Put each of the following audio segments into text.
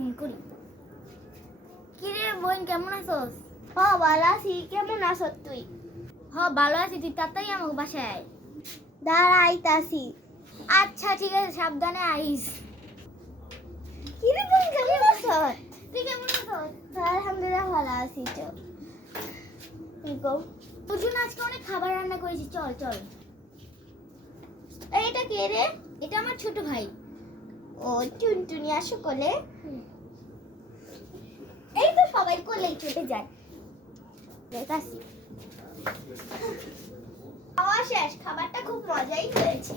Phone করি কিরে বোন কেমন আছোস? হ ভালো আছি। কেমন আছো তুই? হ ভালো আছি তুই তাড়াতাড়ি আমার বাসায় দাঁড়া আইতাছি। আচ্ছা ঠিক আছে সাবধানে আইস। কিরে বোন কেমন আছো তুই কেমন আছোস? আলহামদুলিল্লাহ ভালো আছি কও। তোর জন্য আজকে অনেক খাবার রান্না করেছি চল চল। এইটা কে রে? এটা আমার ছোট ভাই। ও টুনটুনি আসো কোলে। এই সবাই চলে যায়। দেখাছি খাওয়া শেষ খাবারটা খুব মজাই হয়েছে।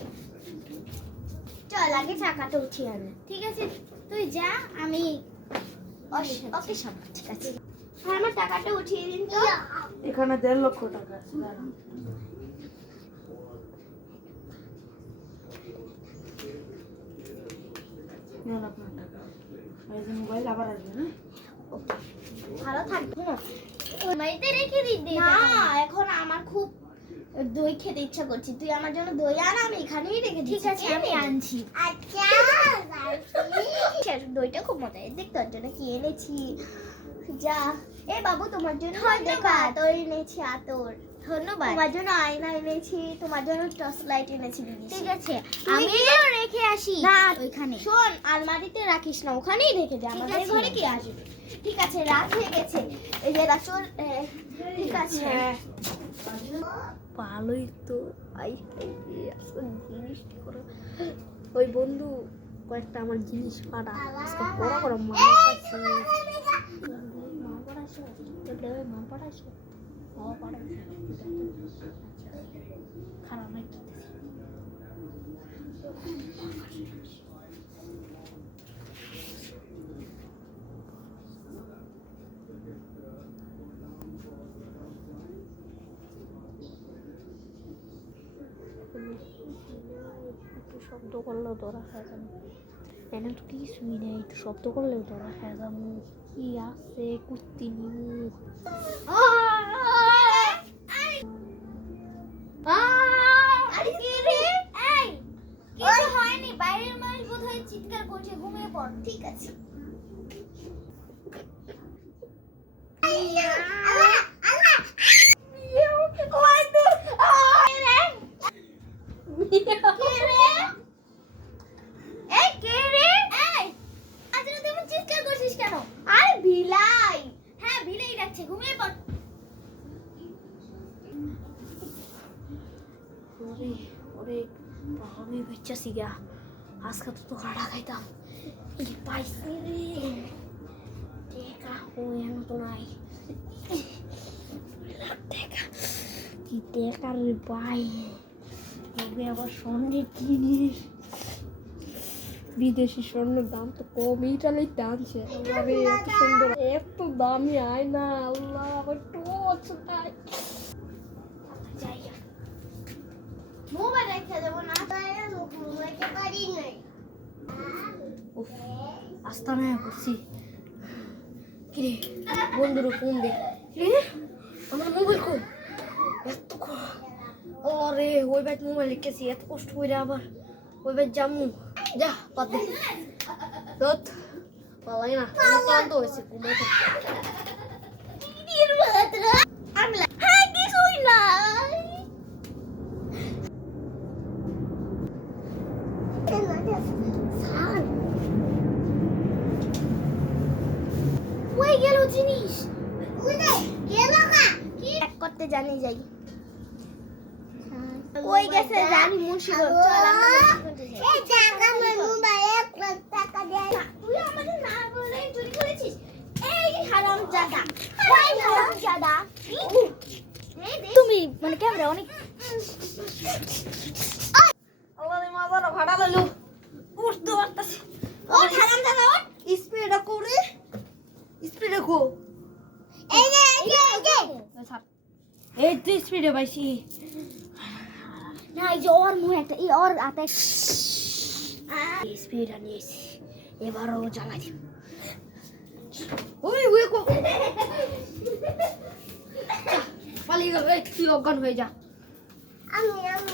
চল আগে টাকাটা উঠিয়ে আনে। ঠিক আছে? তুই যা আমি ওকে সব ঠিক আছে। হ্যাঁ আমার টাকাটা উঠিয়ে দিন তো। এখানে দেড় লক্ষ টাকা আছে। আপনার টাকা। মোবাইল আবার আসবে না? ভালো থাকব। বাড়িতে রেখে দিই না এখন আমার খুব দই খেতে ইচ্ছা করছে। তুই আমার জন্য দই আন আমি এখানেই রেখে ঠিক আছে আমি আনছি। আচ্ছা দইটা খুব মজা দেখ তোর জন্য কি এনেছি। যা। এ বাবু তোমার জন্য দেখো আতর এনেছি আতর। ধন্যবাদ। তোমার জন্য আয়না এনেছি তোমার জন্য টর্চ লাইট এনেছি ঠিক আছে আমি রেখে আসি। না ওইখানে। শোন আলমারিতে রাখিস না ওখানেই রেখে দে আমাদের ঘরে কি আসবে? ঠিক আছে রাত হয়ে গেছে। এই যে রাচল ঠিক আছে। ভালোই তো আই আসল জিনিস করো। ওই বন্ধু কয়েকটা আমার জিনিস পাড়া। আজকে বড় বড় মা পড়াইছো মা পড়াইছো শব্দ করলেও ধরা খায় যাব। এনে তো কিছুই নেই, একটু শব্দ করলেও ধরা খায় যাব। কি আছে কুত্তি নিমু কিছু হয়নি বাইরের মানুষ বোধহয় চিৎকার করছে ঘুমিয়ে পড়। ঠিক আছে এই কে রে এই আজ রাতে এমন চিৎকার করছিস কেন আরে বিলাই হ্যাঁ বিলেই ডাকছে ঘুমিয়ে পড় ওরে ওরে আমি বেচাছি গা আজকে তো তো কাটা খাইতাম পাইছি রে দেখা ও এমন তো নাই কি রে তবে আবার স্বর্ণের জিনিস বিদেশি স্বর্ণের দাম তো কম ইটালি টানছে আরে এত সুন্দর এত দামি আয়না আল্লাহ আবার তাই যাই মোবাইল রেখে দেবো, না তাই পারি নাই। আস্তানায় করছি কিরে বন্ধুর ফোন দে। আমার মোবাইল কো এত আরে, ওই ব্যাগ মোবাইল রেখেছি, এত কষ্ট করে আবার ওই ব্যাগ জামু। যা, বাদ দে। পালাই না। ক্লান্ত হয়েছে ঘুমাইতে আমি হ্যাঁ কিছুই নাই ওই গেল জিনিস। এক করতে জানি যাই। কই গেছে জানি মুন্সিগঞ্জ চল আমরা মুন্সিগঞ্জে যাই। তুই আমাদের না বলে চুরি করেছিস? এই হারাম জাদা ওই হারাম জাদা তুমি মানে ক্যামেরা অনেক আল্লাহ রে মাজারা ভাড়া লইলো। উঠতে পারতাছি। ও হারাম জাদা ওঠ স্প্রেটা করে কো এই যে এই যে এই যে। এই তো স্পিডে পাইছি। না এই যে ওর মুহে একটা এই ওর হাতে স্পিডটা নিয়েছি। এবারও জ্বালাই দিব। ওই ওই পালিয়ে গেল। এই তুই অজ্ঞান হয়ে যা। আমি আমি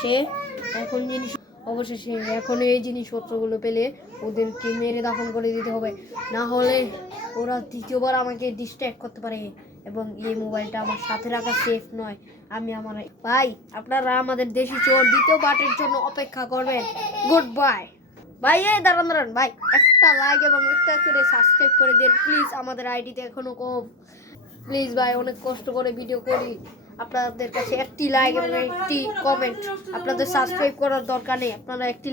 সে এখন জিনিস অবশেষে এখন এই জিনিসপত্রগুলো পেলে ওদেরকে মেরে দাফন করে দিতে হবে। না হলে ওরা দ্বিতীয়বার আমাকে ডিস্ট্র্যাক্ট করতে পারে এবং এই মোবাইলটা আমার সাথে রাখা সেফ নয়। আমি আমার ভাই, আপনারা আমাদের দেশি চোর দ্বিতীয় পার্টের জন্য অপেক্ষা করবেন। গুড বাই ভাই, এই দাঁড়ান দাঁড়ান। ভাই, একটা লাইক এবং একটা করে সাবস্ক্রাইব করে দেন। প্লিজ আমাদের আইডিতে এখনও কম। প্লিজ ভাই, অনেক কষ্ট করে ভিডিও করি। আপনাদের কাছে একটি লাইক এবং একটি কমেন্ট আপনাদের সাবস্ক্রাইব করার দরকার নেই। আপনারা একটি